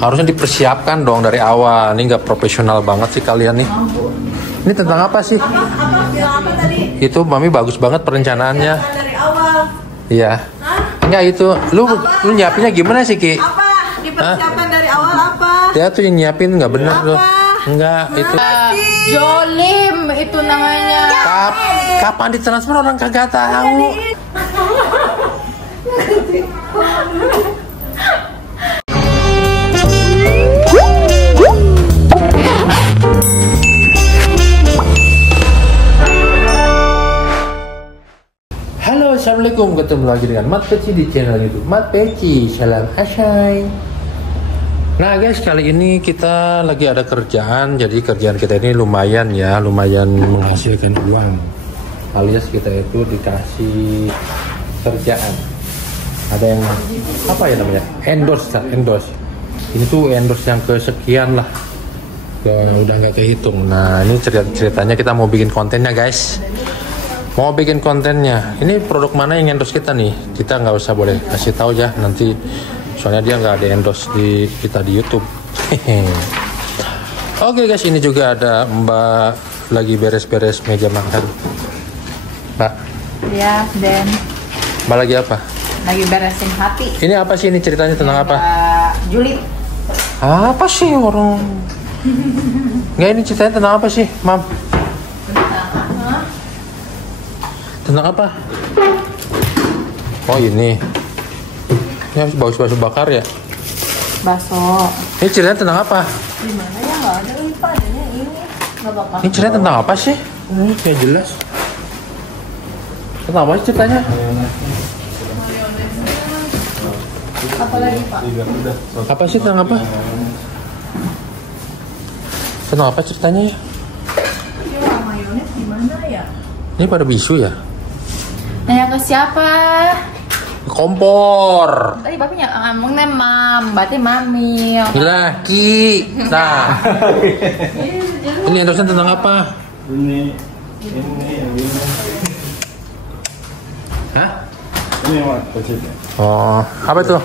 Harusnya dipersiapkan dong dari awal. Ini nggak profesional banget sih kalian nih. Ini tentang apa sih? Apa tadi? Itu Mami bagus banget perencanaannya. Dari awal. Iya. Enggak itu. Lu nyiapinnya gimana sih, Ki? Apa? Dipersiapkan dari awal apa? Dia tuh yang nyiapin nggak bener Apa? tuh. Enggak, itu. Jolim itu namanya. Kapan ditransfer orang kagak tahu. Halo, assalamualaikum, ketemu lagi dengan Mat Peci di channel YouTube Mat Peci. Salam asyai. Nah guys, kali ini kita lagi ada kerjaan. Jadi kerjaan kita ini lumayan ya, lumayan menghasilkan uang. Alias kita itu dikasih kerjaan. Ada yang apa ya namanya? Endorse. Ini tuh endorse yang kesekian lah. Udah nggak kehitung. Nah ini ceritanya kita mau bikin kontennya guys. Mau bikin kontennya. Ini produk mana yang endorse kita nih? Kita nggak usah boleh kasih tahu ya nanti. Soalnya dia nggak ada endorse di kita di YouTube. Oke guys, ini juga ada Mbak lagi beres-beres meja makan. Mbak. Ya, Dan. Mbak lagi apa? Lagi beresin hati. Ini apa sih ini ceritanya tentang apa? Julid. Apa sih orang? Nggak, ini ceritanya tentang apa sih, Mam? Tentang apa? Oh ini. Ini harus bakso bakar ya? Bakso. Ini ceritanya tentang apa? Gimana ya, nggak ada lupa adanya ini. Nggak bakal. Ini ceritanya tentang apa sih? Kayak jelas. Tentang apa sih ceritanya? Apa lagi Pak? Apa sih tentang apa? Tentang apa ceritanya ya? Ini mayones gimana ya? Ini pada bisu ya? Nanya ke siapa? Kompor. Tadi Bapak ngomongnya Mam, berarti Mami. Gila, Ki. Nah. Ini endorse tentang apa? Ini. Hah? Ini Mat Peci. Oh, apa itu?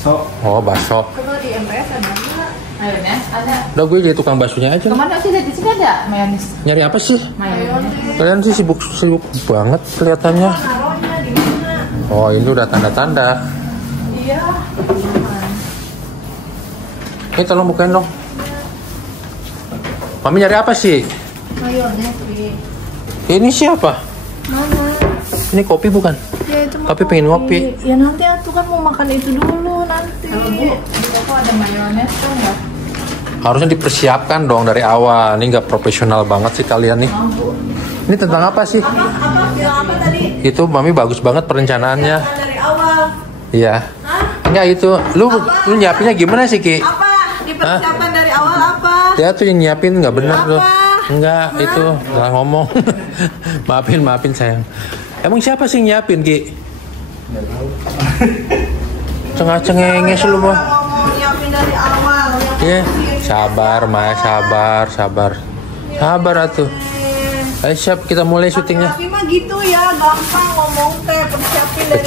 So, Oh, bakso. Kalau di MPS ada nggak? Mayones ada. Udah gue jadi tukang baksonya aja. Kemana sih di sini ada mayones? Nyari apa sih? Mayones. Kalian sih sibuk banget kelihatannya. Taruhnya di mana? Oh, ini udah tanda-tanda. Iya. Ini tolong bukain dong. Mami nyari apa sih? Mayones, Pi. Ini siapa? Mama. Ini kopi bukan? Ya itu Tapi pengen ngopi. Ya nanti aku kan mau makan itu dulu nanti. Di toko ada mayones kan nggak? Harusnya dipersiapkan dong dari awal. Ini nggak profesional banget sih kalian nih. Ini tentang apa sih? Apa tadi? Itu Mami bagus banget perencanaannya. Dari awal. Iya. Enggak itu. Lu nyiapinnya gimana sih, Ki? Apa? Dipersiapkan dari awal apa? Dia tuh yang nyiapin nggak bener Apa? tuh. Enggak, itu salah ngomong. maafin sayang. Emang siapa sih yang nyiapin, Ki? Cengah-cengenges lu mah. Ngomong nyiapin dari awal. Iya. Sabar, Mas, sabar. Sabar atuh. Ayo siap, kita mulai syutingnya. Tapi mah gitu ya, gampang ngomong teh, persiapin dari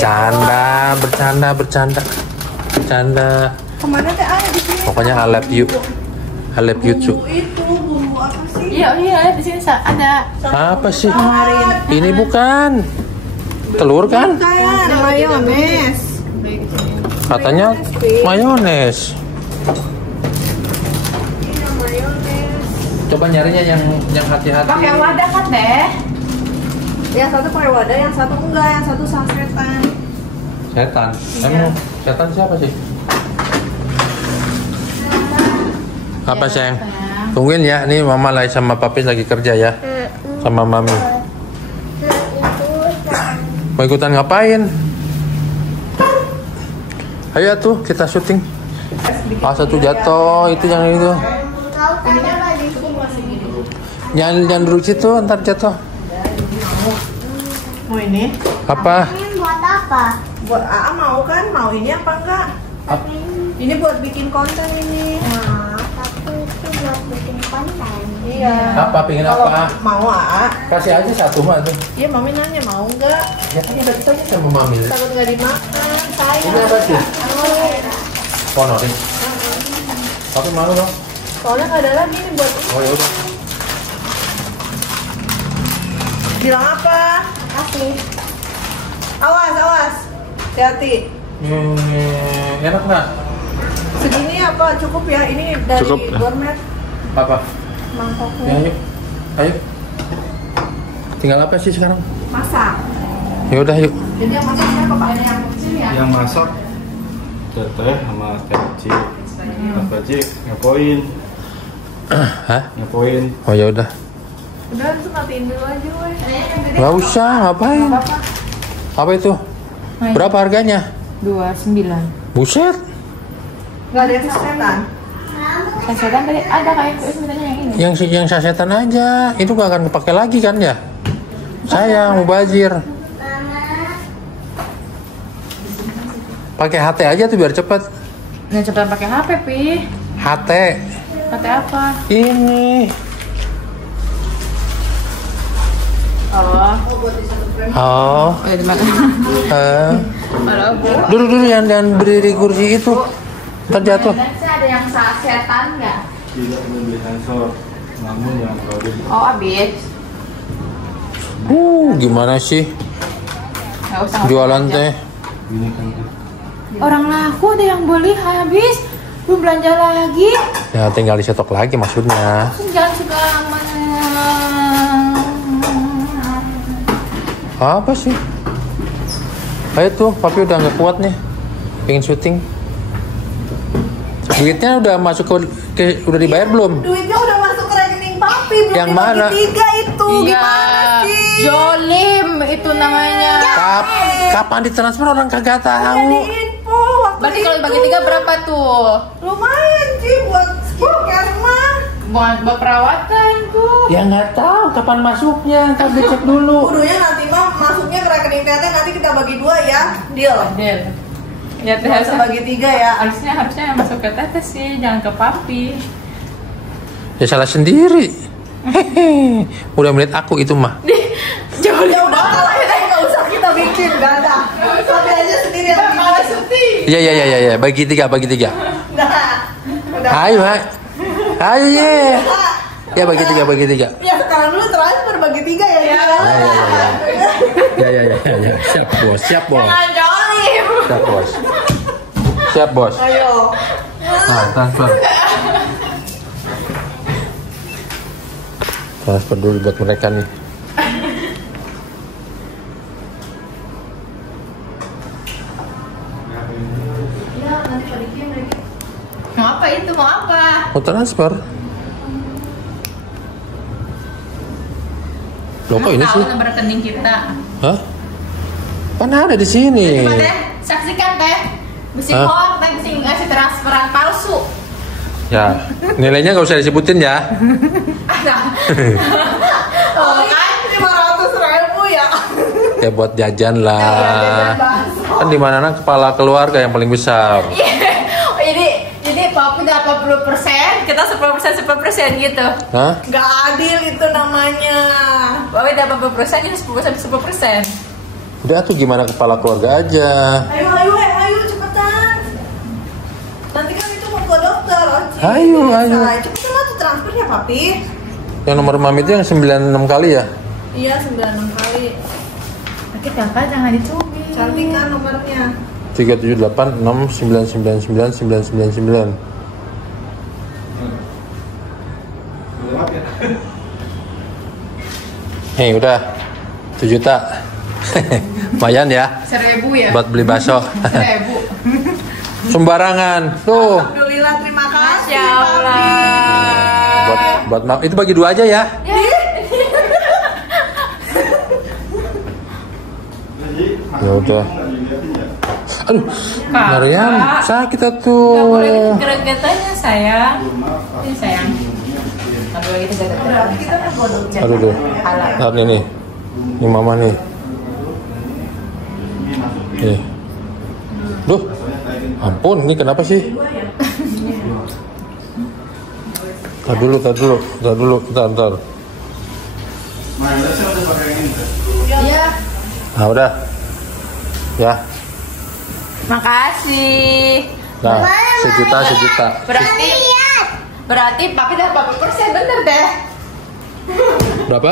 Bercanda. Kemana teh ada di sini? Pokoknya I love you too. Bumbu apa sih? Iya, di sini ada. Apa sih? Ini bukan telur kan? Kan mayones. Katanya mayones. Iya, mayones. Coba nyarinya yang hati-hati. Pakai wadah kan deh. Yang satu pakai wadah, yang satu enggak, yang satu sasetan. Setan. Iya. Emang setan siapa sih? Apa sayang? Tungguin ya, nih Mama lagi sama Papis lagi kerja ya. Sama Mami. Mau ikutan ngapain? Ayo tuh kita syuting. Satu jatuh, itu yang itu. Jangan duduk situ, ntar jatuh. Mau ini? Apa? Ini buat apa? Buat AA mau kan? Mau ini apa enggak? Ini buat bikin konten ini. Nah, tapi itu buat bikin konten. Iya. Apa? Pengen Kalau apa? mau AA? Kasih aja satu mah tuh. Iya, Mami nanya mau enggak? Ya kan udah kita sama Mami. Takut enggak dimakan. Sayang. Ini apa sih? Oh. Ponorin. Tapi malu dong. Soalnya nggak ada lagi nih buat ini. Oh ya udah. Bilang apa? Kasih. Awas, awas. Hati-hati. Enak nggak? Segini apa cukup ya? Ini dari Cukup. gourmet Apa? mangkoknya. Ya, ayo. Ayo. Tinggal apa sih sekarang? Masak. Ya udah yuk. Jadi yang masak siapa Pak? Ada yang kecil ya? yang masak teteh sama Teh Ci ngapain? Hah? Ngapain? Oh ya udah. Udah langsung matiin dulu aja weh. Nggak usah, ngapain? Apa itu? Berapa harganya? 29. Buset. Nggak ada yang sasetan. Sasetan tadi ada kayak sebenarnya yang ini. Yang sasetan aja. Itu nggak akan kepake lagi kan ya? Sayang, mubazir. Pakai HT aja tuh biar cepet. Nggak cepetan pakai HP, Pi. HT. HP apa? Ini. Oh. Oh. Ya di mana? Kalau Bu. Dulu yang berdiri kursi itu. Ntar jatuh. Sih ada yang sasetan nggak? Tidak membeli sensor, namun yang produk Oh, habis. Gimana sih Nggak usah. jualan teh? ini kan Orang laku ada yang beli habis. Belum belanja lagi. Ya tinggal disetok lagi maksudnya. Jangan suka Apa sih? Ayo tuh, papi udah nggak kuat nih, pengen syuting. Duitnya udah masuk ke udah dibayar belum? Duitnya udah masuk ke rekening papi. Belum Yang dibagi mana? 3 itu. Iya, Gimana sih? Jolim itu namanya. Kapan ditransfer orang kagak Ada tahu. di info waktu Berarti kalau itu. dibagi 3 berapa tuh? Lumayan sih buat skincare mah. Buat perawatan tuh. Ya nggak tahu kapan masuknya, ntar dicek dulu. Kudunya nanti mah masuknya ke rekening teteh, nanti kita bagi 2 ya. Deal. Del. Ya teh Nggak usah bagi 3 ya. harusnya yang masuk ke teteh sih, jangan ke papi. Ya salah sendiri. Hehe. Udah menit aku itu mah. Ya udah kalau itu nggak usah kita bikin, nggak ada. Papi aja sendiri yang bikin. Iya, bagi tiga. Nah, udah. Ayo, ayo ye. Ya bagi tiga. Ya sekarang dulu transfer bagi 3 ya. Ya. Siap bos. Jangan jolim. Siap bos. Ayo. Nah, transfer dulu buat mereka nih. Mau apa itu? Mau apa? Mau transfer? Loh kok ini Tahu sih? nomor rekening kita. Hah? Kan ada di sini. Coba teh, saksikan teh. Besi Hah? hoax, teh besi ngasih transferan palsu. Ya, nilainya nggak usah disebutin ya. Ada. Oh kan 500.000 ya. Ya buat jajan lah. Kan di mana kepala keluarga yang paling besar. Jadi papi dapat 10%, kita 10% gitu. Hah? Nggak adil itu namanya. Papi dapat 10%, jadi 10%. Udah tuh gimana kepala keluarga aja. Ayo cepetan. Nanti kan itu mau ke dokter. Oci. Ayo. Cepetan lah tuh transfer ya papi. Yang nomor mami itu yang 96 kali ya? Iya 96 kali. Tapi kakak jangan dicubit. Cantik kan nomornya. 37869999999. lewat ya. Hei udah 7 juta. Lumayan ya 1.000 ya? buat beli bakso. 1.000. Sembarangan tuh. Alhamdulillah terima kasih Masya Allah. Buat itu bagi 2 aja ya. Ya udah. Aduh, Mariam, sakit Gak tuh. boleh gerak-geraknya sayang. Ini sayang. Gak boleh gitu gerak-gerak. Kita kan bodoh. Aduh tuh. Lihat nih. Ini mama nih. Nih. Duh. Ampun, ini kenapa sih? Tar dulu. Bentar. Iya. Nah, udah. Ya. Makasih. Nah, sejuta. Berarti Berarti papi udah 80%, bener deh. Berapa?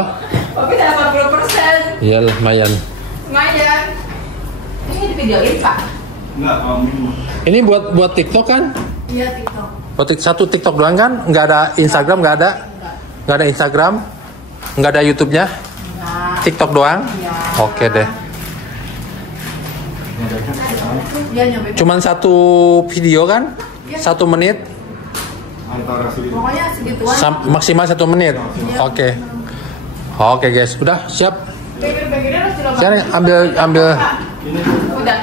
Papi udah 80%. Iya lumayan. Lumayan. Ini di videoin, Pak. Enggak, kamu. Ini buat TikTok kan? Iya, TikTok. Satu TikTok doang kan? Nggak ada Instagram, nggak ada? Nggak ada Instagram? Nggak ada YouTube-nya? Enggak. TikTok doang? Iya. Oke deh. Iya, nyampe. Cuman satu video kan? 1 menit? Antara segitu. Pokoknya segituan. Maksimal 1 menit? Oke. Oke guys, udah siap? Pikir-pikirnya harus dilobatin. Sekarang ambil. Ini Udah.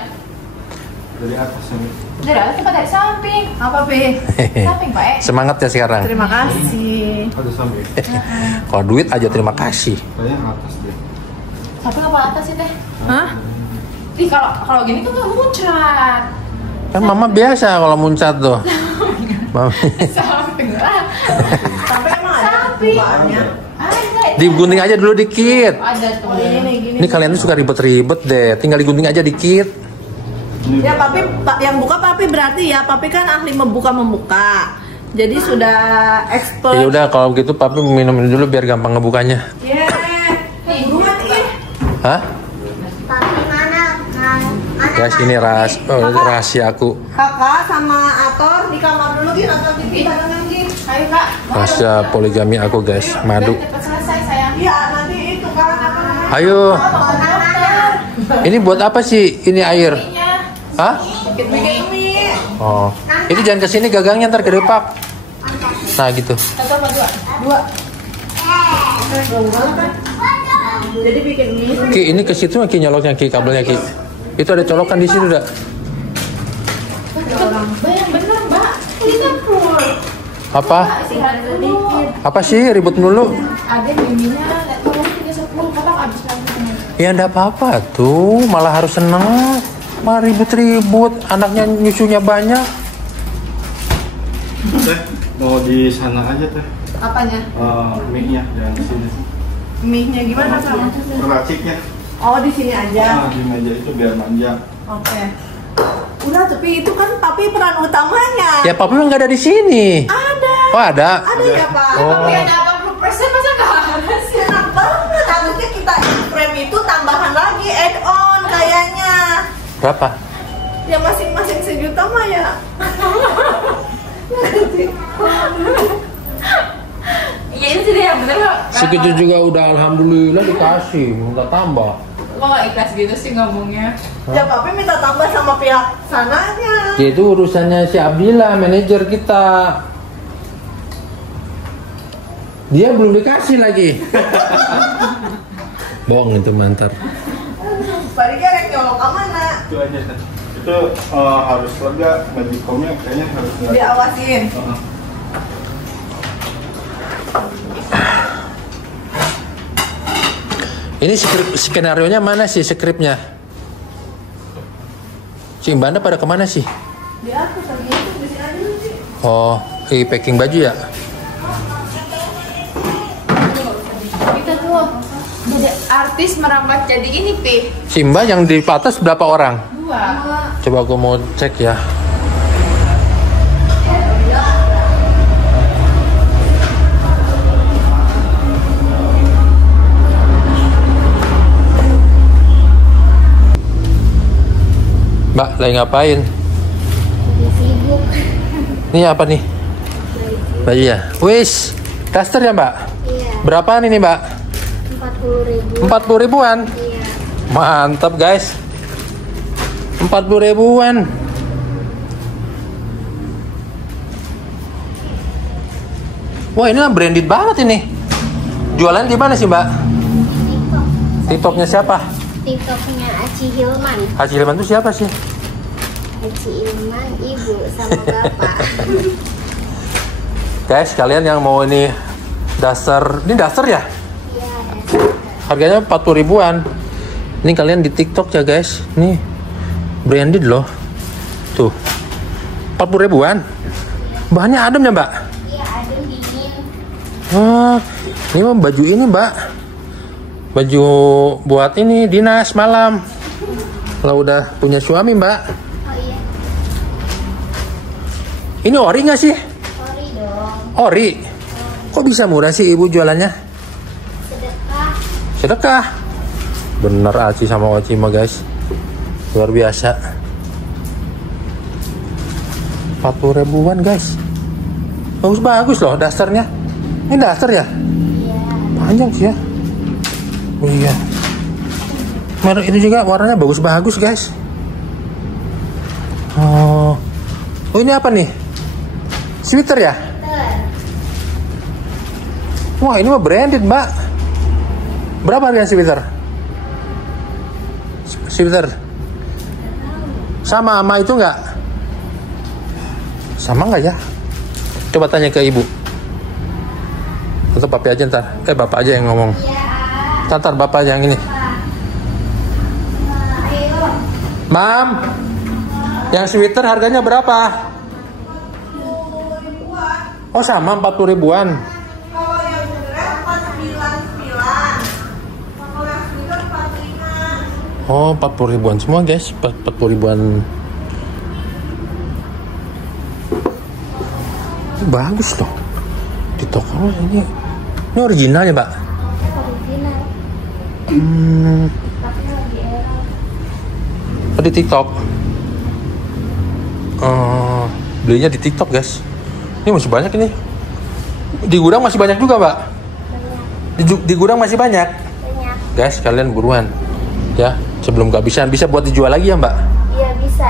dari atas ini. Dari atas apa dari samping? Apa, Be? Samping, Pak. Semangat ya sekarang. Terima kasih. Ada samping. Kalau duit aja terima kasih. Kayaknya atas deh. Samping apa atas sih, Teh? Hah? Ih, kalau gini kan nggak muncrat. Kan mama biasa kalau muncat tuh. Mama. Samping lah. Sampai emang ada Samping. bukaannya. Ada. Digunting aja dulu dikit. Ada tuh. Gini. Ini kalian tuh suka ribet-ribet deh. Tinggal digunting aja dikit. Ya papi, yang buka papi berarti ya papi kan ahli membuka. Jadi sudah expert. Ya udah kalau gitu papi minum dulu biar gampang ngebukanya. Nih, buruan ih. Hah? Papi mana? Mana? Guys ini rahasia aku. Kakak sama Ator di kamar dulu Gin, nonton TV barengan Gin. Ayo, Kak. Rahasia poligami aku guys. Madu. Cepat selesai, sayang. Iya nanti itu kan apa namanya? Ayo. Ini buat apa sih ini air? Ininya. Hah? Bikin mie. Oh. Ini jangan kesini gagangnya ntar kedepak. Nah gitu. Satu apa dua? Dua. Jadi bikin mie. Ki ini ke situ Ki nyoloknya Ki kabelnya Ki. Itu ada colokan di situ dah. Bayang bener, Mbak. Kita full. Apa? Istirahat dulu. Apa sih ribut mulu? Ada miminya, tolong 310. Kakak habis lagi. Ya enggak apa-apa tuh, malah harus seneng. Malah ribut-ribut, anaknya nyusunya banyak. Teh, mau di sana aja teh. Apanya? Mic-nya jangan di sini. Mie-nya gimana kamu? Peraciknya. Oh di sini aja. Di meja itu biar manjang. Oke. Udah tapi itu kan papi peran utamanya. Ya papi mah nggak ada di sini. Ada. Oh ada. Ada ya pak. Oh. Tapi ada 80% masa nggak ada sih? Enak banget. Harusnya kita frame itu tambahan lagi add-on kayaknya. Berapa? Ya masing-masing sejuta mah ya. Iya itu sih yang bener kok. Segitu juga udah alhamdulillah dikasih, minta tambah. Kok nggak ikhlas gitu sih ngomongnya? Ya papi minta tambah sama pihak sananya. Ya itu urusannya si Abdillah, manajer kita. Dia belum dikasih lagi. Bohong itu mantar. Pak Rika yang nyolok ke mana? Itu aja teh. Itu harus lega, magicomnya kayaknya harus lega. Diawasin. Ini skenario-nya mana sih skripnya? Si Mbak pada kemana sih? Di atas lagi itu di sini aja sih. Oh, packing baju ya? Kita tuh jadi artis merambat jadi ini, Pi. Si Mbak yang di atas berapa orang? Dua. Coba aku mau cek ya. Mbak, lagi ngapain? Sibuk. Ini apa nih? Baju ya? Wis, daster ya Mbak? Iya. Berapaan ini Mbak? 40.000. 40 ribuan? Iya. Mantap guys. 40 ribuan. Wah ini branded banget ini. Jualan di mana sih Mbak? TikToknya siapa? TikToknya Aci Hilman. Haji Hilman itu siapa sih? Aci Hilman ibu sama bapak. Guys, kalian yang mau ini daster ya? Iya. Harganya 40 ribuan. Ini kalian di TikTok ya guys. Nih branded loh. Tuh 40 ribuan. Bahannya adem ya Mbak? Iya adem dingin. Wah, ini mah baju ini Mbak. Baju buat ini dinas malam. Kalau udah punya suami Mbak. Oh iya. Ini ori nggak sih? Sorry dong. Ori. Kok bisa murah sih ibu jualannya? Sedekah. Sedekah. Bener Aci sama Oci mah guys. Luar biasa. 40 ribuan guys. Bagus-bagus loh dasternya. Ini daster ya? Iya. Panjang sih ya. Oh iya. Merek itu juga warnanya bagus-bagus guys. Oh ini apa nih? Sweater ya? Wah ini mah branded mbak. Berapa harga sweater? Sweater sama itu nggak? Sama nggak ya? Coba tanya ke ibu. Atau papi aja ntar. Bapak aja yang ngomong. Ntar bapak aja yang ini. Mam, yang sweater harganya berapa? Oh sama 40 ribuan. Kalau yang dress 499. Kalau yang sweater 45. Oh 40 ribuan semua guys. 40 ribuan. Bagus loh. Di toko ini original ya mbak? Original. Tapi lagi era. Di TikTok. Belinya di TikTok guys. Ini masih banyak ini. Di gudang masih banyak juga mbak. Di gudang masih banyak. Banyak. Guys kalian buruan ya sebelum kehabisan. Bisa buat dijual lagi ya mbak? Iya bisa.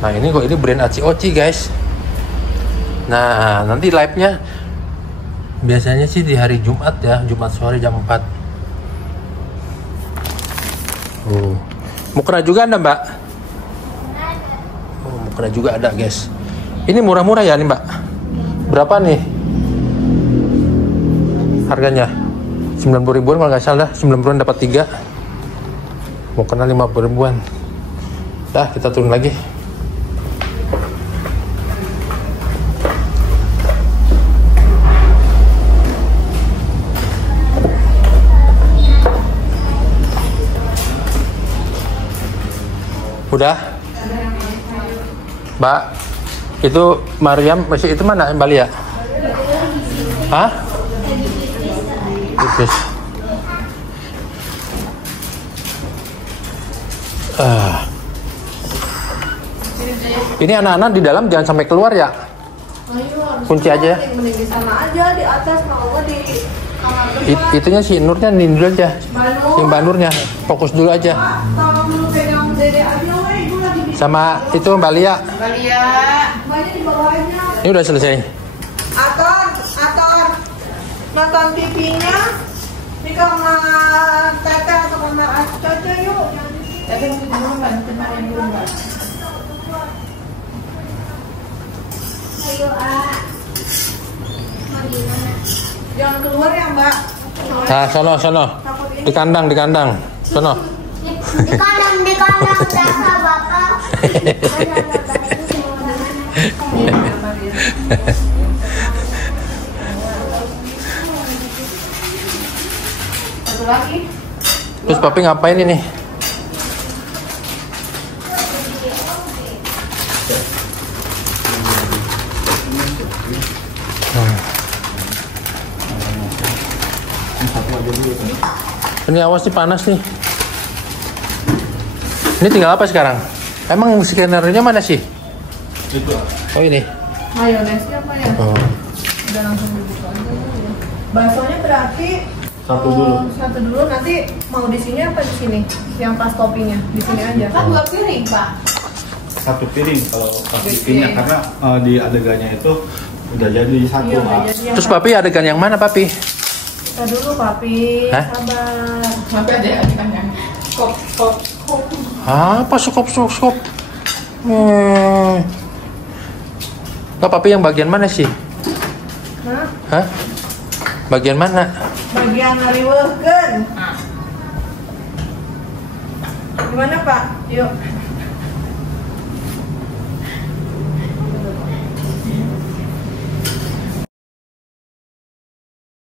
Nah ini kok ini brand Aci Oci guys. Nah nanti live nya biasanya sih di hari Jumat ya. Jumat sore jam 4. Mukena juga ada mbak? Oh, mukena juga ada guys. Ini murah-murah ya nih mbak? Berapa nih harganya? 90 ribuan kalau nggak salah. 90 ribuan dapat 3. Mukena 50 ribuan. Dah kita turun lagi. Udah? Mbak, itu Mariam masih itu mana Mbak Lia? Hah? Tipis. Ini anak-anak di dalam jangan sampai keluar ya. Kunci aja. Mending di sana aja di atas mau di kamar depan. Itunya si Nurnya nih dulu aja. Yang Mbak Nurnya fokus dulu aja. Tolong dulu pegang dede aja, weh. Ibu lagi di Sama itu Mbak Lia. banyak di bawahnya. Ini udah selesai. Ator nonton TV-nya di kamar Tete atau kamar Caca yuk. Tapi mungkin dulu bantu Mariam dulu mbak. Ayo mau di mana? Jangan keluar ya Mbak. Nah, sono. Di kandang. Sono. Di kandang dasar bapak. Satu lagi. Terus papi ngapain ini? Ini awas nih panas nih. Ini tinggal apa sekarang? Emang skenernya mana sih? Itu. Oh ini. Mayonesnya apa ya? Oh. Udah langsung dibuka aja ya. Baksonya berarti Satu dulu. Satu dulu nanti mau di sini apa di sini? Yang pas toppingnya di sini aja. Kan 2 piring pak. Satu piring kalau pas Oke. bikinnya karena di adegannya itu udah jadi satu. Iya, udah Pak. jadi yang Terus papi adegan yang mana papi? kita dulu papi. Hah? Sabar. Sampai ada yang yang kop. Apa skop? Nah, papi yang bagian mana sih? Hah? Bagian mana? Bagian ngaliweuhkeun. Gimana Pak? Yuk.